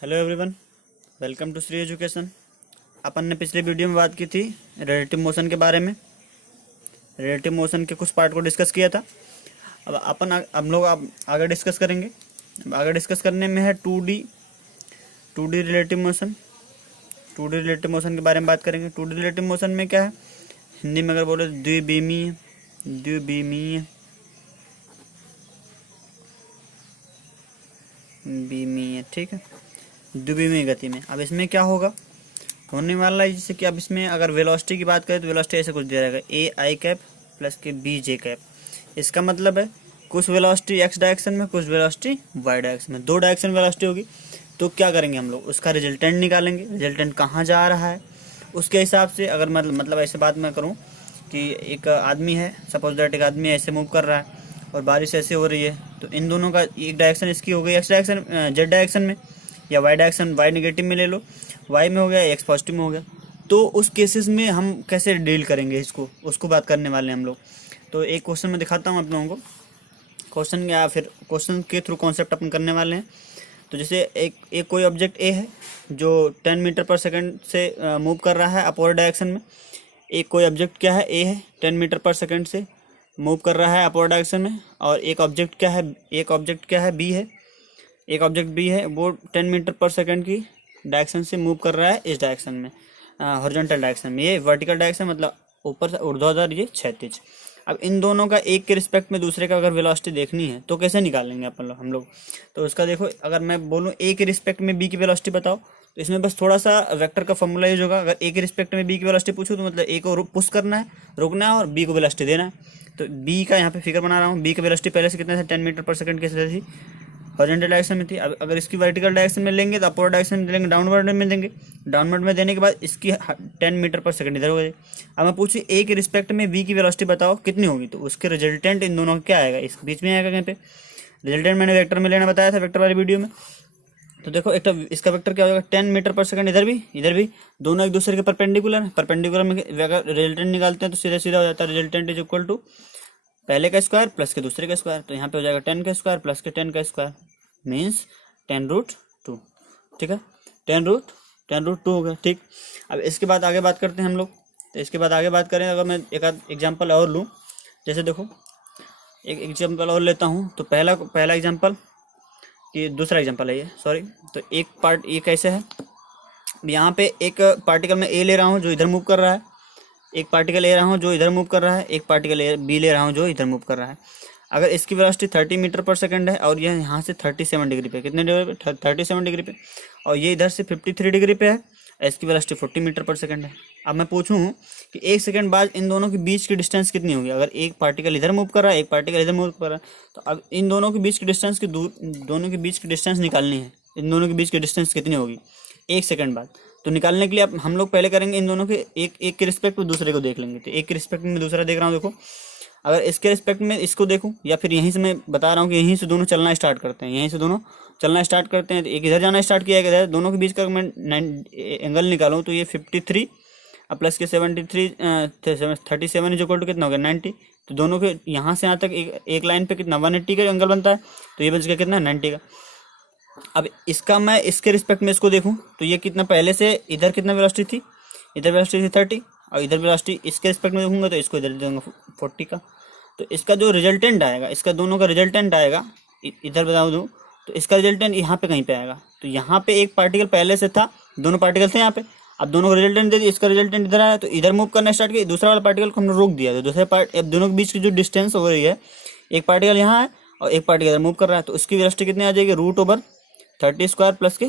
Hello everyone, welcome to Shri education. अपन ने पिछले वीडियो में बात की थी रिलेटिव मोशन के बारे में। रिलेटिव मोशन के कुछ पार्ट को डिस्कस किया था। अब हम लोग अब आगे डिस्कस करेंगे। अब आगे डिस्कस करने में है 2D relative motion. 2D relative motion के बारे में बात करेंगे। 2D रिलेटिव मोशन में क्या है, हिंदी में अगर बोले द्विविमीय ठीक है, द्विविमीय गति में। अब इसमें क्या होगा, होने वाला है जैसे कि अब इसमें अगर वेलोसिटी की बात करें तो वेलोसिटी ऐसे कुछ दिया रहेगा, ए आई कैप प्लस के बी जे कैप। इसका मतलब है कुछ वेलोसिटी एक्स डायरेक्शन में, कुछ वेलोसिटी वाई डायरेक्शन में, दो डायरेक्शन वेलोसिटी होगी। तो क्या करेंगे हम लोग, उसका रिजल्टेंट निकालेंगे। रिजल्टेंट कहाँ जा रहा है उसके हिसाब से। अगर मतलब ऐसे बात मैं करूँ कि एक आदमी है, सपोज दैट एक आदमी ऐसे मूव कर रहा है और बारिश ऐसे हो रही है, तो इन दोनों का एक डायरेक्शन इसकी हो गई एक्स डायरेक्शन, जेड डायरेक्शन में, या वाई डायरेक्शन, वाई नेगेटिव में ले लो, वाई में हो गया, एक्स पॉजिटिव में हो गया। तो उस केसेस में हम कैसे डील करेंगे इसको, उसको बात करने वाले हैं हम लोग। तो एक क्वेश्चन में दिखाता हूँ आप लोगों को, क्वेश्चन या फिर क्वेश्चन के थ्रू कॉन्सेप्ट अपन करने वाले हैं। तो जैसे एक कोई ऑब्जेक्ट ए है जो 10 मीटर पर सेकंड से मूव कर रहा है अपवर्ड डायरेक्शन में। एक कोई ऑब्जेक्ट क्या है, ए है, 10 मीटर पर सेकंड से मूव कर रहा है अपवर्ड डायरेक्शन में। और एक ऑब्जेक्ट क्या है, बी है। एक ऑब्जेक्ट बी है, वो 10 मीटर पर सेकंड की डायरेक्शन से मूव कर रहा है इस डायरेक्शन में, हॉरिजॉन्टल डायरेक्शन में। ये वर्टिकल डायरेक्शन मतलब ऊपर से ऊर्ध्वाधर, ये क्षैतिज। अब इन दोनों का एक के रिस्पेक्ट में दूसरे का अगर वेलोसिटी देखनी है तो कैसे निकालेंगे हम लोग। तो उसका देखो, अगर मैं बोलूँ ए के रिस्पेक्ट में बी की वेलोसिटी बताओ, तो इसमें बस थोड़ा सा वेक्टर का फॉर्मूला यूज होगा। अगर ए के रिस्पेक्ट में बी की वेलोसिटी पूछूँ तो मतलब ए को पुश करना है, रुकना है, और बी को वेलोसिटी देना है। तो बी का यहाँ पे फिगर बना रहा हूँ। बी की वेलोसिटी पहले से कितना था, 10 मीटर पर सेकंड के थी, हॉरिजॉन्टल डायरेक्शन में थी। अब अगर इसकी वर्टिकल डायरेक्शन में लेंगे तो अपवर्ड डायरेक्शन में देंगे, डाउनवर्ड में देंगे। डाउनवर्ड में देने के बाद इसकी 10 मीटर पर सेकंड इधर हो गई। अब मैं पूछी ए के रिस्पेक्ट में बी की वेलोसिटी बताओ कितनी होगी, तो उसके रिजल्टेंट इन दोनों का क्या आएगा, इस बीच में आएगा कहीं पे। रिजल्टेंट मैंने वेक्टर में लेना बताया था वेक्टर वाली वीडियो में। तो देखो एक इसका वेक्टर क्या होगा, 10 मीटर पर सेकंड, इधर भी दोनों एक दूसरे के परपेंडिकुलर है। परपेंडिकुलर में अगर रिजल्टेंट निकालते हैं तो सीधा सीधा हो जाता है, रिजल्टेंट इज इक्वल टू पहले का स्क्वायर प्लस के दूसरे का स्क्वायर। तो यहाँ पे हो जाएगा 10 का स्क्वायर प्लस के 10 का स्क्वायर, मीन्स 10√2। ठीक है, 10√2 हो गया। ठीक, अब इसके बाद आगे बात करते हैं हम लोग। तो इसके बाद आगे बात करें, अगर मैं एक आध एग्जाम्पल और लूँ, जैसे देखो एक एग्जाम्पल और लेता हूँ। तो पहला एग्जाम्पल कि दूसरा एग्जाम्पल है ये, सॉरी। तो एक पार्ट ये कैसे है, यहाँ पे एक पार्टिकल में ए ले रहा हूँ जो इधर मूव कर रहा है, एक पार्टिकल ले रहा हूँ जो इधर मूव कर रहा है, एक पार्टिकल बी ले रहा हूँ जो इधर मूव कर रहा है। अगर इसकी वेलोसिटी 30 मीटर पर सेकंड है और यह यहाँ से 37 डिग्री पे, कितने डिग्री पे, 37 डिग्री पे, और ये इधर से 53 डिग्री पे है, इसकी वेलोसिटी 40 मीटर पर सेकंड है। अब मैं पूछूं कि एक सेकंड बाद इन दोनों के बीच की डिस्टेंस कितनी होगी। अगर एक पार्टिकल इधर मूव कर रहा है, एक पार्टिकल इधर मूव कर रहा है, तो अब इन दोनों के बीच की डिस्टेंस दोनों के बीच की डिस्टेंस निकालनी है। इन दोनों के बीच की डिस्टेंस कितनी होगी एक सेकंड बाद। तो निकालने के लिए अब हम लोग पहले करेंगे इन दोनों के एक के रिस्पेक्ट में दूसरे को देख लेंगे। तो एक के रिस्पेक्ट में दूसरा देख रहा हूँ, देखो अगर इसके रिस्पेक्ट में इसको देखूँ, या फिर यहीं से मैं बता रहा हूँ कि यहीं से दोनों चलना स्टार्ट करते हैं, यहीं से दोनों चलना स्टार्ट करते हैं। तो एक इधर जाना स्टार्ट किया, इधर, दोनों के बीच का मैं एंगल निकालूँ तो ये 53 अब प्लस के 37 इज इक्वल टू कितना हो गया, 90। तो दोनों के यहाँ से यहाँ तक एक लाइन पे कितना 180 का एंगल बनता है। तो ये बच गया कितना, 90 का। अब इसका मैं इसके रिस्पेक्ट में इसको देखूं तो ये कितना, पहले से इधर कितना वेलोसिटी थी, इधर वेलोसिटी थी 30, और इधर वेलोसिटी इसके रिस्पेक्ट में देखूंगा तो इसको इधर दे दूंगा 40 का। तो इसका जो रिजल्टेंट आएगा, इसका दोनों का रिजल्टेंट आएगा, इधर बता दूँ तो इसका रिजल्टेंट यहाँ पे कहीं पे आएगा। तो यहाँ पे एक पार्टिकल पहले से था, दोनों पार्टिकल थे यहाँ पे, अब दोनों का रिजल्टेंट दे दिया, इसका रिजल्टेंट इधर आया तो इधर मूव करना स्टार्ट किया, दूसरा वाला पार्टिकल को हमने रोक दिया। तो दूसरे अब दोनों के बीच की जो डिस्टेंस हो रही है, एक पार्टिकल यहाँ है और एक पार्टिकल इधर मूव कर रहा है, तो उसकी वेलोसिटी कितनी आ जाएगी, √30 स्क्वायर प्लस के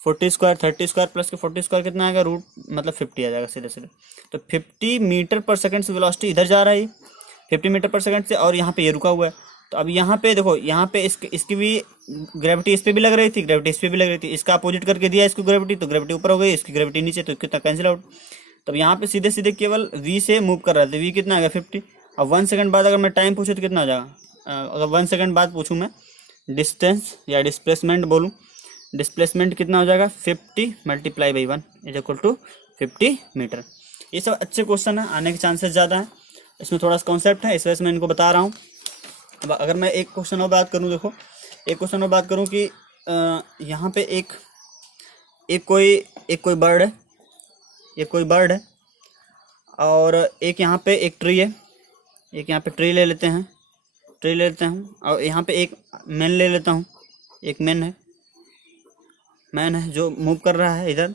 40 स्क्वायर, 30 स्क्वायर प्लस के 40 स्क्वायर कितना आएगा, रूट मतलब 50 आ जाएगा सीधे सीधे। तो 50 मीटर पर सेकंड से वेलोसिटी इधर जा रहा है 50 मीटर पर सेकंड से, और यहाँ पे ये रुका हुआ है। तो अब यहाँ पे देखो, यहाँ पे इसकी भी ग्रेविटी इस पर भी लग रही थी, ग्रेविटी इस पर भी लग रही थी, इसका अपोजिट करके दिया इसको ग्रेविटी, तो ग्रेविटी ऊपर हो गई, इसकी ग्रेविटी नीचे, तो कितना कैंसिल आउट। तब यहाँ पे सीधे सीधे केवल वी से मूव कर रहा था, वी कितना आ गया 50। अब 1 सेकंड बाद अगर मैं टाइम पूछूँ तो कितना आ जाएगा, अगर 1 सेकंड बाद पूछूँ मैं डिस्टेंस या डिस्प्लेसमेंट बोलूँ, डिस्प्लेसमेंट कितना हो जाएगा, 50 multiply by 1 is equal to 50 metre. ये सब अच्छे क्वेश्चन है, आने के चांसेस ज़्यादा हैं, इसमें थोड़ा सा कॉन्सेप्ट है, इस वजह से मैं इनको बता रहा हूँ। अब अगर मैं एक क्वेश्चन और बात करूँ, देखो एक क्वेश्चन और बात करूँ कि यहाँ पे एक एक कोई बर्ड है, एक कोई बर्ड है, और एक यहाँ पे एक ट्री है, एक यहाँ पे ट्री ले लेते हैं, ट्री ले लेते हैं, और यहाँ पे एक मैन ले लेता हूँ, एक मैन है जो मूव कर रहा है इधर।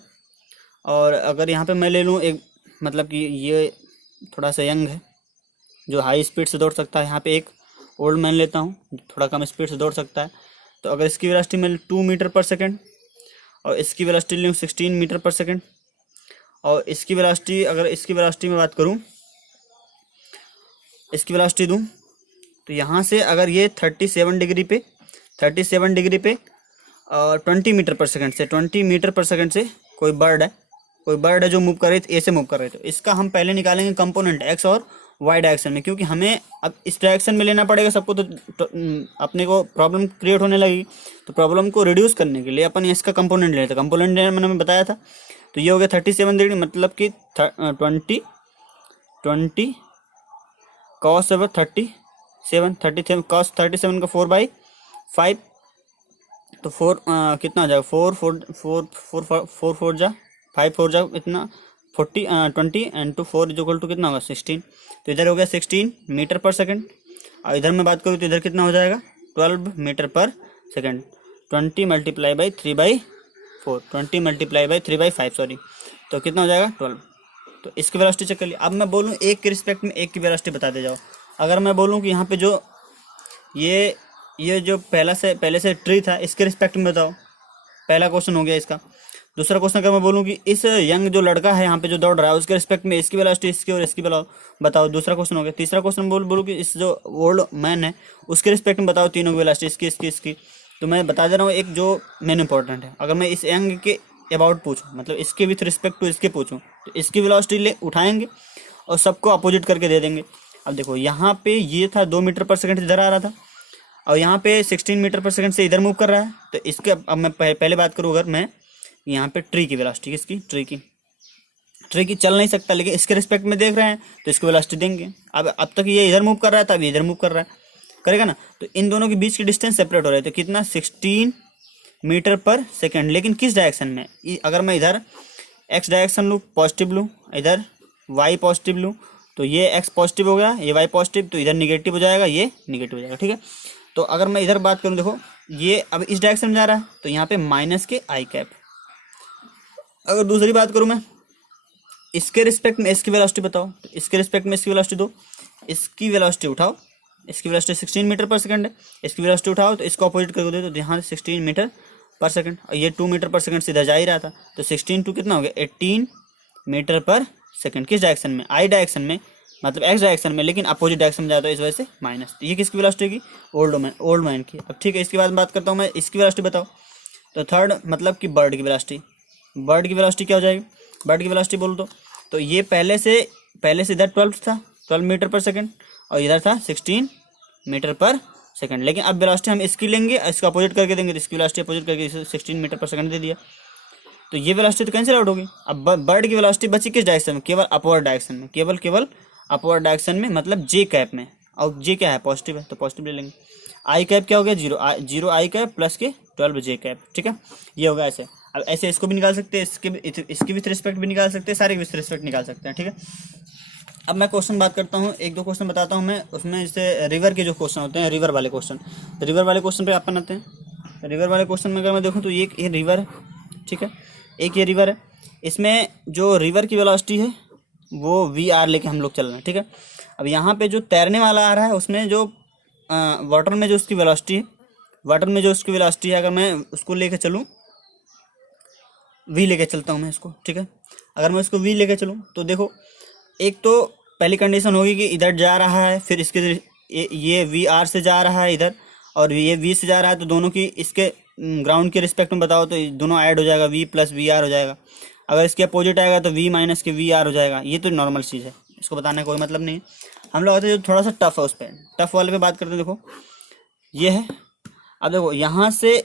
और अगर यहाँ पे मैं ले लूँ एक, मतलब कि ये थोड़ा सा यंग है जो हाई स्पीड से दौड़ सकता है, यहाँ पे एक ओल्ड मैन लेता हूँ थोड़ा कम स्पीड से दौड़ सकता है। तो अगर इसकी वेलोसिटी मैं 2 मीटर पर सेकेंड और इसकी वेलोसिटी लूँ 16 मीटर पर सेकेंड, और इसकी वेलोसिटी, अगर इसकी वेलोसिटी में बात करूँ, इसकी वेलोसिटी दूँ तो यहाँ से अगर ये 37 डिग्री पे और 20 मीटर पर सेकंड से, 20 मीटर पर सेकंड से कोई बर्ड है जो मूव कर रही है, ए से मूव कर रही है। तो इसका हम पहले निकालेंगे कंपोनेंट एक्स और वाई डायरेक्शन में, क्योंकि हमें अब इस डायरेक्शन में लेना पड़ेगा सबको। तो अपने को प्रॉब्लम क्रिएट होने लगी, तो प्रॉब्लम को रिड्यूस करने के लिए अपन इसका कंपोनेंट लेते हैं। कंपोनेंट मैंने बताया था, तो ये हो गया 37 डिग्री, मतलब कि 20 cos 37 cos 37 का 4/5, तो 4 कितना हो जाएगा, 4 जा 5 जा इतना 40 20 एंड टू 4 इक्वल टू कितना होगा 16। तो इधर हो गया 16 मीटर पर सेकंड, और इधर मैं बात करूँ तो इधर कितना हो जाएगा 12 मीटर पर second. 20 multiply by 3/4, 20 multiply by 3/5 sorry, तो कितना हो जाएगा 12। तो इसकी वेलोसिटी चेक कर लिया। अब मैं बोलूँ एक के रिस्पेक्ट में एक की वेलोसिटी बता दे जाओ। अगर मैं बोलूँ कि यहाँ पे जो ये जो पहले से ट्री था, इसके रिस्पेक्ट में बताओ, पहला क्वेश्चन हो गया इसका। दूसरा क्वेश्चन अगर मैं बोलूँ कि इस यंग जो लड़का है यहाँ पे जो दौड़ रहा है, उसके रिस्पेक्ट में इसकी वेलोसिटी, इसकी और इसकी बताओ, दूसरा क्वेश्चन हो गया। तीसरा क्वेश्चन बोलूँ कि इस जो ओल्ड मैन है उसके रिस्पेक्ट में बताओ तीनों की वेलोसिटी, इसकी। तो मैं बता दे रहा हूँ एक जो मेन इंपॉर्टेंट है। अगर मैं इस यंग के अबाउट पूछूँ, मतलब इसके विथ रिस्पेक्ट टू इसके पूछूँ, तो इसकी वेलोसिटी ले उठाएंगे और सबको अपोजिट करके दे देंगे। अब देखो यहाँ पे ये था 2 मीटर पर सेकंड इधर आ रहा था, और यहाँ पे 16 मीटर पर सेकंड से इधर मूव कर रहा है। तो इसके अब मैं पहले बात करूँ, अगर मैं यहाँ पे ट्री की वेलोसिटी, किसकी, ट्री की चल नहीं सकता, लेकिन इसके रिस्पेक्ट में देख रहे हैं तो इसको वेलोसिटी देंगे। अब तक ये इधर मूव कर रहा था, अभी इधर मूव कर रहा है, करेगा ना। तो इन दोनों के बीच की डिस्टेंस सेपरेट हो रहा है, तो कितना 16 मीटर पर सेकेंड, लेकिन किस डायरेक्शन में। अगर मैं इधर एक्स डायरेक्शन लूँ, पॉजिटिव लूँ, इधर वाई पॉजिटिव लूँ, तो ये एक्स पॉजिटिव हो गया, ये वाई पॉजिटिव, तो इधर निगेटिव हो जाएगा, ये निगेटिव हो जाएगा, ठीक है। तो अगर मैं इधर बात करूँ, देखो ये अब इस डायरेक्शन में जा रहा है, तो यहाँ पे माइनस के आई कैप। अगर दूसरी बात करूँ मैं, इसके रिस्पेक्ट में इसकी वेलोसिटी बताओ, तो इसके रिस्पेक्ट में इसकी वेलोसिटी दो, इसकी वेलोसिटी उठाओ, इसकी वेलोसिटी 16 मीटर पर सेकंड है, इसकी वेलोसिटी उठाओ तो इसको अपोजिट करके दे, तो यहाँ से 16 मीटर पर सेकंड, और ये 2 मीटर पर सेकंड सीधा जा ही रहा था, तो 16 टू कितना हो गया 18 मीटर पर सेकंड। किस डायरेक्शन में, आई डायरेक्शन में, मतलब एक्स डायरेक्शन में, लेकिन अपोजिट डायरेक्शन में जाता है, इस वजह से माइनस। तो ये किसकी वेलोसिटी की, ओल्ड मैन की। अब ठीक है, इसके बाद बात करता हूँ मैं इसकी वेलोसिटी बताओ। तो थर्ड मतलब कि बर्ड की वेलोसिटी क्या हो जाएगी, बर्ड की वेलोसिटी बोल तो ये पहले से इधर 12 था, 12 मीटर पर सेकंड, और इधर था 16 मीटर पर सेकंड। लेकिन अब वेलोसिटी हम इसकी लेंगे, इसको अपोजिट करके देंगे, तो इसकी वेलोसिटी अपोजिट करके 16 मीटर पर सेकंड दे दिया, तो ये वेलोसिटी तो कैंसिल आउट होगी। अब बर्ड की वेलोसिटी बची किस डायरेक्शन में, केवल अपवर्ड डायरेक्शन में, केवल अपवर्ड डायरेक्शन में, मतलब जे कैप में। और जे क्या है, पॉजिटिव है, तो पॉजिटिव ले लेंगे। आई कैप क्या हो गया, 0 आई कैप प्लस के 12 जे कैप, ठीक है, ये होगा ऐसे। अब ऐसे इसको भी निकाल सकते हैं, इसकी विथ रिस्पेक्ट भी निकाल सकते हैं, सारे विथ रिस्पेक्ट निकाल सकते हैं, ठीक है। अब मैं क्वेश्चन बात करता हूँ, एक दो क्वेश्चन बताता हूँ मैं, उसमें जैसे रिवर के जो क्वेश्चन होते हैं, रिवर वाले क्वेश्चन, तो रिवर वाले क्वेश्चन पे अपन आते हैं। रिवर वाले क्वेश्चन में अगर मैं देखूँ तो ये रिवर है, ठीक है, एक ये रिवर है, इसमें जो रिवर की वेलोसिटी है वो VR लेके हम लोग चल रहे हैं, ठीक है। अब यहाँ पे जो तैरने वाला आ रहा है, उसमें जो वाटर में जो उसकी वेलोसिटी है, अगर मैं उसको लेके चलूँ, V लेके चलता हूँ मैं इसको, ठीक है। अगर मैं इसको V लेके चलूँ तो देखो, एक तो पहली कंडीशन होगी कि इधर जा रहा है, फिर इसके ये VR से जा रहा है इधर, और ये V से जा रहा है, तो दोनों की इसके ग्राउंड के रिस्पेक्ट में बताओ तो दोनों ऐड हो जाएगा, V प्लस VR हो जाएगा। अगर इसके अपोजिट आएगा तो V माइनस के VR हो जाएगा। ये तो नॉर्मल चीज़ है, इसको बताने का कोई मतलब नहीं है। हम लोग आते हैं जो थोड़ा सा टफ है, उस पर टफ वाले पे बात करते हैं। देखो ये है, अब देखो यहाँ से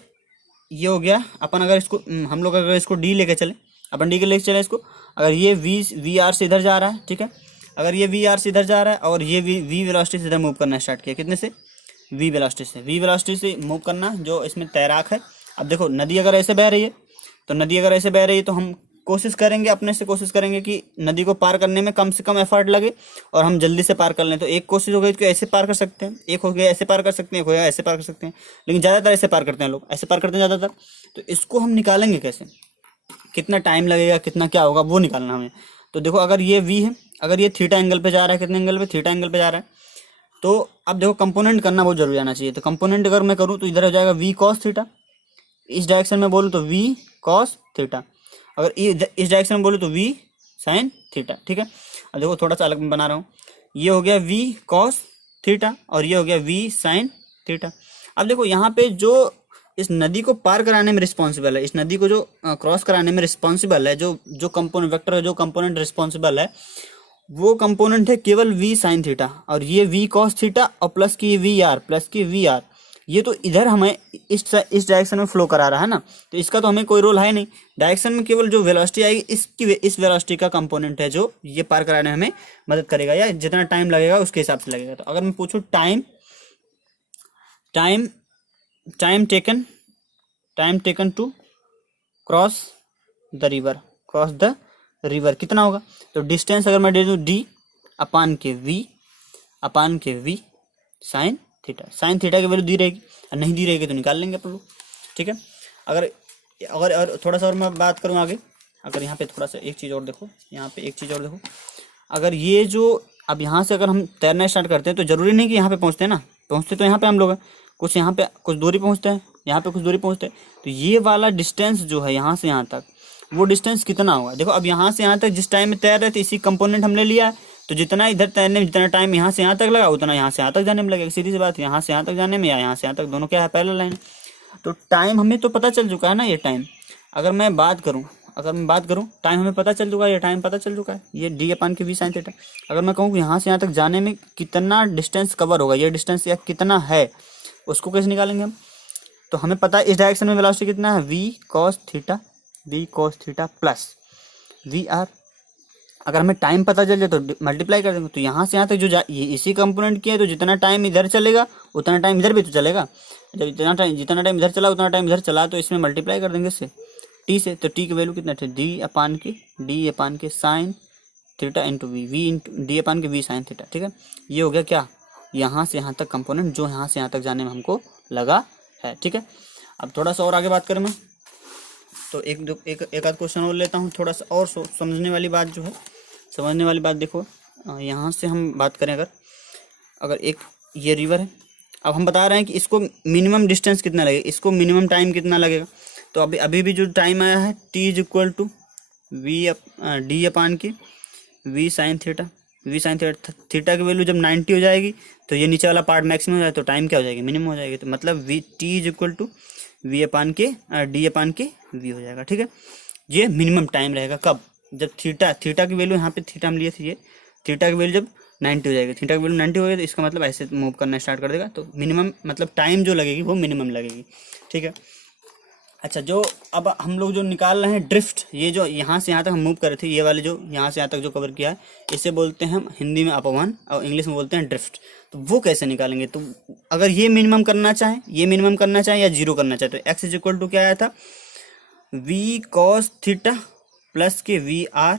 ये हो गया, अपन अगर इसको हम लोग अगर इसको D लेके चले, अपन D के लेके चले इसको, अगर ये VR से इधर जा रहा है, ठीक है, अगर ये VR से इधर जा रहा है और ये V वेलोसिटी से इधर मूव करना स्टार्ट किया, कितने से, V वेलोसिटी से मूव करना, जो इसमें तैराक है। अब देखो नदी अगर ऐसे बह रही है, तो नदी अगर ऐसे बह रही है तो हम कोशिश करेंगे, अपने से कोशिश करेंगे कि नदी को पार करने में कम से कम एफर्ट लगे और हम जल्दी से पार कर लें। तो एक कोशिश हो गई कि ऐसे पार कर सकते हैं, एक हो गया ऐसे पार कर सकते हैं, एक हो गया ऐसे पार कर सकते हैं, लेकिन ज़्यादातर ऐसे पार करते हैं लोग, ऐसे पार करते हैं ज़्यादातर। तो इसको हम निकालेंगे कैसे, कितना टाइम लगेगा, कितना क्या होगा, वो निकालना हमें। तो देखो अगर ये v है, अगर ये थीटा एंगल पे जा रहा है, कितने एंगल पे, थीटा एंगल पे जा रहा है, तो अब देखो कंपोनेंट करना बहुत जरूरी आना चाहिए। तो कंपोनेंट अगर मैं करूँ तो इधर हो जाएगा v cos थीटा, इस डायरेक्शन में बोलूँ तो v cos थीटा, अगर इस डायरेक्शन में बोलूँ तो v sin थीटा। ठीक है, अब देखो थोड़ा सा अलग में बना रहा हूँ, ये हो गया v cos थीटा और ये हो गया v sin थीटा। अब देखो यहाँ पे जो इस नदी को पार कराने में रिस्पॉन्सिबल है, इस नदी को जो क्रॉस कराने में रिस्पॉन्सिबल है, जो कंपोनेंट वेक्टर है, जो कंपोनेंट रिस्पॉन्सिबल है, वो कंपोनेंट है केवल v sin थीटा, और ये v cos थीटा और प्लस की वी आर, प्लस की वी आर, ये तो इधर हमें इस डायरेक्शन में फ्लो करा रहा है ना, तो इसका तो हमें कोई रोल है नहीं। डायरेक्शन में केवल जो वेलोसिटी आएगी इस वेलोसिटी का कंपोनेंट है जो ये पार कराने में हमें मदद करेगा, या जितना टाइम लगेगा उसके हिसाब से लगेगा। तो अगर मैं पूछूं time taken to cross the river कितना होगा, तो डिस्टेंस अगर मैं दे दूँ डी अपान के वी साइन थीटा की वैल्यू दी रहेगी, और नहीं दी रहेगी तो निकाल लेंगे अपन लोग। ठीक है, अगर और थोड़ा सा और मैं बात करूँ आगे, अगर यहाँ पे थोड़ा सा एक चीज़ और देखो, यहाँ पे एक चीज़ और देखो, अगर ये जो अब यहाँ से अगर हम तैरना स्टार्ट करते हैं तो ज़रूरी नहीं कि यहाँ पे पहुँचते हैं ना, पहुँचते तो यहाँ पे हम लोग हैं, कुछ यहाँ पे कुछ दूरी पहुँचते हैं, यहाँ पे कुछ दूरी पहुँचते हैं, तो ये वाला डिस्टेंस जो है यहाँ से यहाँ तक, वो डिस्टेंस कितना होगा। देखो अब यहाँ से यहाँ तक जिस टाइम में तैर रहे थे इसी कंपोनेंट हमने लिया है, तो जितना इधर तैरने में जितना टाइम यहाँ से यहाँ तक लगा उतना यहाँ से यहाँ तक जाने में लगेगा। सीधी सी बात, यहाँ से यहाँ तक जाने में या यहाँ से यहाँ तक, दोनों क्या है, पैरेलल लाइन। तो टाइम हमें तो पता चल चुका है ना, ये टाइम अगर मैं बात करूँ टाइम हमें पता चल चुका है, ये टाइम पता चल चुका है, ये डी अपान के वी साइन थीटा। अगर मैं कहूँ कि यहाँ से यहाँ तक जाने में कितना डिस्टेंस कवर होगा, ये डिस्टेंस या कितना है, उसको कैसे निकालेंगे हम। तो हमें पता है इस डायरेक्शन में वेलोसिटी कितना है, V cos theta plus V R. अगर हमें टाइम पता चल जाए तो मल्टीप्लाई कर देंगे, तो यहाँ से यहाँ तक जो ये इसी कंपोनेंट की है, तो जितना टाइम इधर चलेगा उतना टाइम इधर भी तो चलेगा, जब जितना टाइम इधर चला उतना टाइम इधर चला, तो इसमें मल्टीप्लाई कर देंगे इससे टी से। तो टी की वैल्यू कितना थे, डी अपान के sine theta into D upon के वी साइन थीटा। ठीक है, ये हो गया क्या, यहाँ से यहाँ तक कंपोनेंट जो यहाँ से यहाँ तक जाने में हमको लगा है। ठीक है, अब थोड़ा सा और आगे बात करें मैं, तो एक आध क्वेश्चन और लेता हूँ, थोड़ा सा और समझने वाली बात देखो। यहाँ से हम बात करें, अगर एक ये रिवर है, अब हम बता रहे हैं कि इसको मिनिमम डिस्टेंस कितना लगेगा, इसको मिनिमम टाइम कितना लगेगा। तो अभी भी जो टाइम आया है T is equal to D upon के वी साइन थीटा की वैल्यू जब 90 हो जाएगी तो ये नीचे वाला पार्ट मैक्सिमम हो जाएगा, तो टाइम क्या हो जाएगी, मिनिमम हो जाएगी। तो मतलब T is equal to D upon के वी हो जाएगा। ठीक है, ये मिनिमम टाइम रहेगा कब, जब थीटा की वैल्यू, यहाँ पे थीटा हम लिए थे, ये थीटा की वैल्यू जब 90 हो जाएगी, थीटा की वैल्यू 90 हो गई तो इसका मतलब ऐसे मूव करना स्टार्ट कर देगा, तो मिनिमम मतलब टाइम जो लगेगी वो मिनिमम लगेगी। ठीक है, अच्छा जो अब हम लोग जो निकाल रहे हैं ड्रिफ्ट, ये जो यहाँ से यहाँ तक हम मूव कर रहे थे, ये वाले जो यहाँ से यहाँ तक जो कवर किया है, इसे बोलते हैं हम हिंदी में अपवन और इंग्लिश में बोलते हैं ड्रिफ्ट। तो वो कैसे निकालेंगे, तो अगर ये मिनिमम करना चाहें या जीरो करना चाहे, तो एक्स इज इक्वल टू क्या आया था, वी कॉस थीटा प्लस के वी आर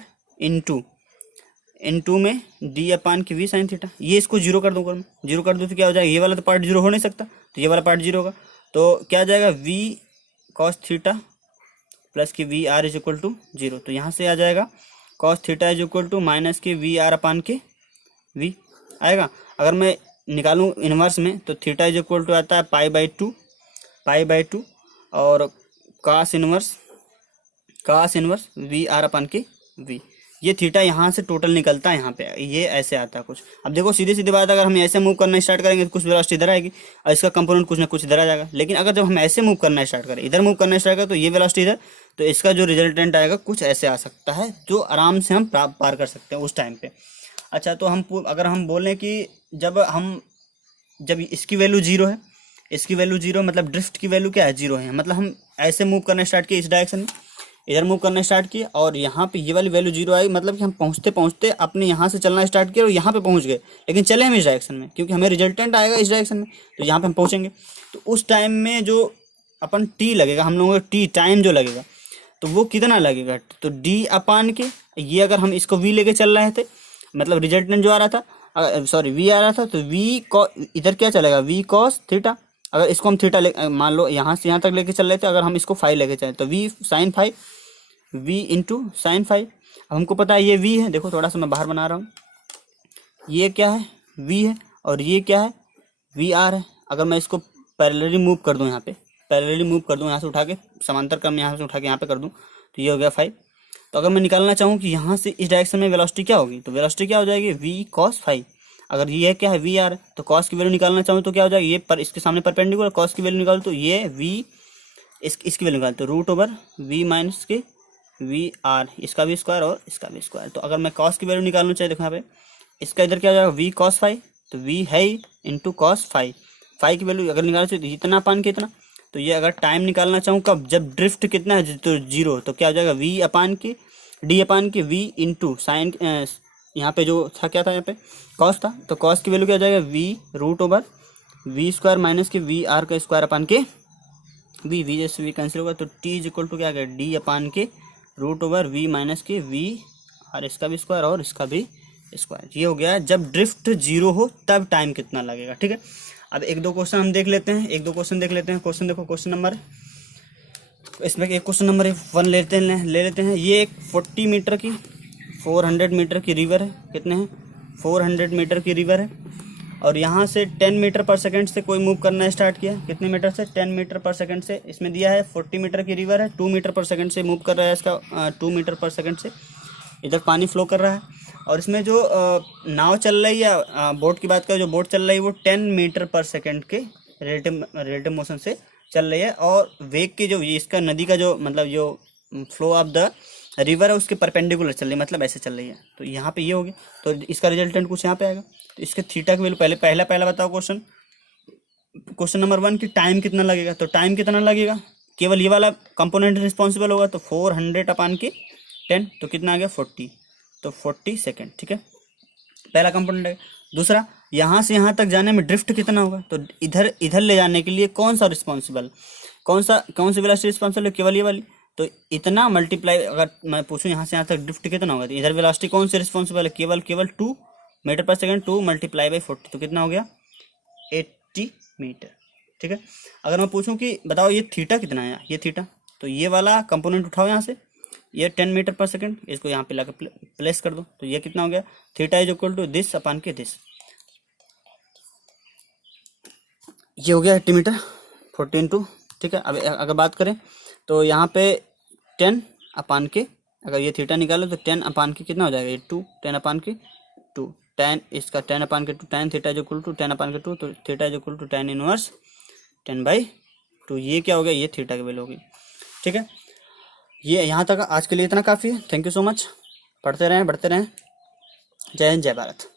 इंटू में डी अपान के वी साइन थीटा। ये इसको जीरो कर दूँगा, जीरो कर दूँ तो क्या हो जाएगा, ये वाला तो पार्ट जीरो हो नहीं सकता, तो ये वाला पार्ट जीरो होगा, तो क्या आ जाएगा, वी कॉस थीटा प्लस की V R is equal to zero. तो यहाँ से आ जाएगा cos theta is equal to minus के वी आर अपान के वी आएगा। अगर मैं निकालूँ इनवर्स में तो थीटा इज इक्वल टू आता है पाई बाई टू और कास इनवर्स वी आर अपान के वी। ये थीटा यहाँ से टोटल निकलता है, यहाँ पे ये ऐसे आता है कुछ। अब देखो सीधी बात, अगर हम ऐसे मूव करना स्टार्ट करेंगे तो कुछ वेलोसिटी इधर आएगी और इसका कंपोनेंट कुछ ना कुछ इधर आ जाएगा। लेकिन अगर जब हम ऐसे मूव करना स्टार्ट करें, इधर मूव करना स्टार्ट करें, तो ये वेलोसिटी इधर, तो इसका जो रिजल्टेंट आएगा कुछ ऐसे आ सकता है, जो आराम से हम पार कर सकते हैं उस टाइम पे। अच्छा, तो अगर हम बोलें कि जब इसकी वैल्यू जीरो मतलब ड्रिफ्ट की वैल्यू क्या है, जीरो है, मतलब हम ऐसे मूव करना स्टार्ट किए इस डायरेक्शन में, इधर मूव करना स्टार्ट किए और यहाँ पे ये वाली वैल्यू जीरो आई, मतलब कि हम पहुँचते अपने यहाँ से चलना स्टार्ट किए और यहाँ पे पहुँच गए, लेकिन चले हम इस डायरेक्शन में, क्योंकि हमें रिजल्टेंट आएगा इस डायरेक्शन में, तो यहाँ पे हम पहुँचेंगे। तो उस टाइम में जो अपन टी लगेगा, हम लोगों का टी टाइम जो लगेगा, तो वो कितना लगेगा, तो डी अपान के, ये अगर हम इसको वी लेके चल रहे थे, मतलब रिजल्टेंट जो आ रहा था, सॉरी वी आ रहा था, तो वी इधर क्या चलेगा, वी कॉस थीटा। अगर इसको हम थीटा मान लो यहाँ से यहाँ तक लेके चल रहे थे, अगर हम इसको फाइव लेके चले तो V sine five, V into sine five. अब हमको पता है ये वी है, देखो थोड़ा सा मैं बाहर बना रहा हूँ, ये क्या है, वी है, और ये क्या है, वी आर है। अगर मैं इसको पैरेलली मूव कर दूँ, यहाँ पे पैरेलली मूव कर दूँ, यहाँ से उठा के समांतर क्रम यहाँ से उठा के यहाँ पे कर दूँ, तो ये हो गया 5। तो अगर मैं निकालना चाहूँ कि यहाँ से इस डायरेक्शन में वेलोसिटी क्या होगी, तो वेलोसिटी क्या हो जाएगी, वी कॉस 5। अगर ये क्या है, वी आर, तो कॉस की वैल्यू निकालना चाहूँ तो क्या हो जाएगी, ये पर इसके सामने परपेंडिकुलर, कॉस की वैल्यू निकालो तो ये वी, इसकी वैल्यू निकाल तो रूट ओवर वी माइनस के वी आर, इसका भी स्क्वायर और इसका भी स्क्वायर। तो अगर मैं कॉस की वैल्यू निकालना चाहिए, देखो यहाँ पे इसका इधर क्या हो जाएगा, वी कॉस 5, तो वी है इंटू कॉस 5, 5 की वैल्यू अगर निकालना चाहिए तो इतना अपान के इतना। तो ये अगर टाइम निकालना चाहूँ कब, जब ड्रिफ्ट कितना है, तो 0, तो क्या हो जाएगा, वी अपान के डी अपान के वी इंटू साइन, यहाँ पे जो था क्या था, यहाँ पे कॉस था, तो कॉस की वैल्यू क्या हो जाएगा, V root over V square minus के वी आर का स्क्वायर अपान के वी, वी जैसे वी कैंसिल होगा, तो टी इज इक्वल टू क्या आ गया, डी अपान के रूट ओवर वी माइनस के वी और इसका भी स्क्वायर और इसका भी स्क्वायर। ये हो गया जब ड्रिफ्ट 0 हो तब टाइम कितना लगेगा। ठीक है, अब एक दो क्वेश्चन हम देख लेते हैं, क्वेश्चन देखो, क्वेश्चन नंबर, इसमें एक क्वेश्चन नंबर 1 ले लेते हैं। ये एक 40 मीटर की 400 मीटर की रिवर है, कितने हैं, 400 मीटर की रिवर है, और यहाँ से 10 मीटर पर सेकंड से कोई मूव करना स्टार्ट किया, कितने मीटर से, 10 मीटर पर सेकंड से। इसमें दिया है 40 मीटर की रिवर है, 2 मीटर पर सेकंड से मूव कर रहा है, इसका 2 मीटर पर सेकंड से इधर पानी फ्लो कर रहा है, और इसमें जो नाव चल रही है, बोट की बात करें, जो बोट चल रही है वो 10 मीटर पर सेकंड के रिलेटिव मोशन से चल रही है, और वेग की जो इसका नदी का जो मतलब जो फ्लो ऑफ द रिवर है उसके परपेंडिकुलर चल रही है, मतलब ऐसे चल रही है। तो यहाँ पे ये हो गया, तो इसका रिजल्टेंट कुछ यहाँ पे आएगा। तो इसके थीटा की वैल्यू पहला बताओ क्वेश्चन नंबर 1 की टाइम कितना लगेगा, तो टाइम कितना लगेगा, केवल ये वाला कंपोनेंट रिस्पॉन्सिबल होगा, तो 400 अपान के 10, तो कितना आ गया 40, तो 40 सेकेंड। ठीक है, पहला कंपोनेंट है। दूसरा, यहाँ से यहाँ तक जाने में ड्रिफ्ट कितना होगा, तो इधर ले जाने के लिए कौन सा रिस्पॉन्सिबल, कौन सी वेलोसिटी रिस्पॉन्सिबल है, केवल ये वाली, तो इतना मल्टीप्लाई, अगर मैं पूछूं यहाँ से यहाँ तक ड्रिफ्ट कितना होगा, तो इधर वेलोसिटी कौन सी रिस्पॉन्सिबल है, केवल 2 मीटर पर सेकंड, 2 मल्टीप्लाई बाई 40, तो कितना हो गया 80 मीटर। ठीक है, अगर मैं पूछूं कि बताओ ये थीटा कितना है, ये थीटा, तो ये वाला कंपोनेंट उठाओ यहाँ से, ये 10 मीटर पर सेकंड, इसको यहाँ पे लाकर प्लेस कर दो, तो ये कितना हो गया, theta is equal to this upon के दिस, ये हो गया 80 मीटर 14 ठीक है। अब अगर बात करें तो यहाँ पे 10 अपान के, अगर ये थीटा निकालो तो 10 अपान के कितना हो जाएगा, 2, 10 अपान के 2, 10 इसका 10 अपान के 2, tan theta is equal to 10 upon के 2, तो theta is equal to tan inverse 10/2, ये क्या हो गया, ये थीटा की वैल्यू होगी। ठीक है, ये यहाँ तक आज के लिए इतना काफ़ी है। थैंक यू सो मच, पढ़ते रहें बढ़ते रहें। जय हिंद, जय भारत।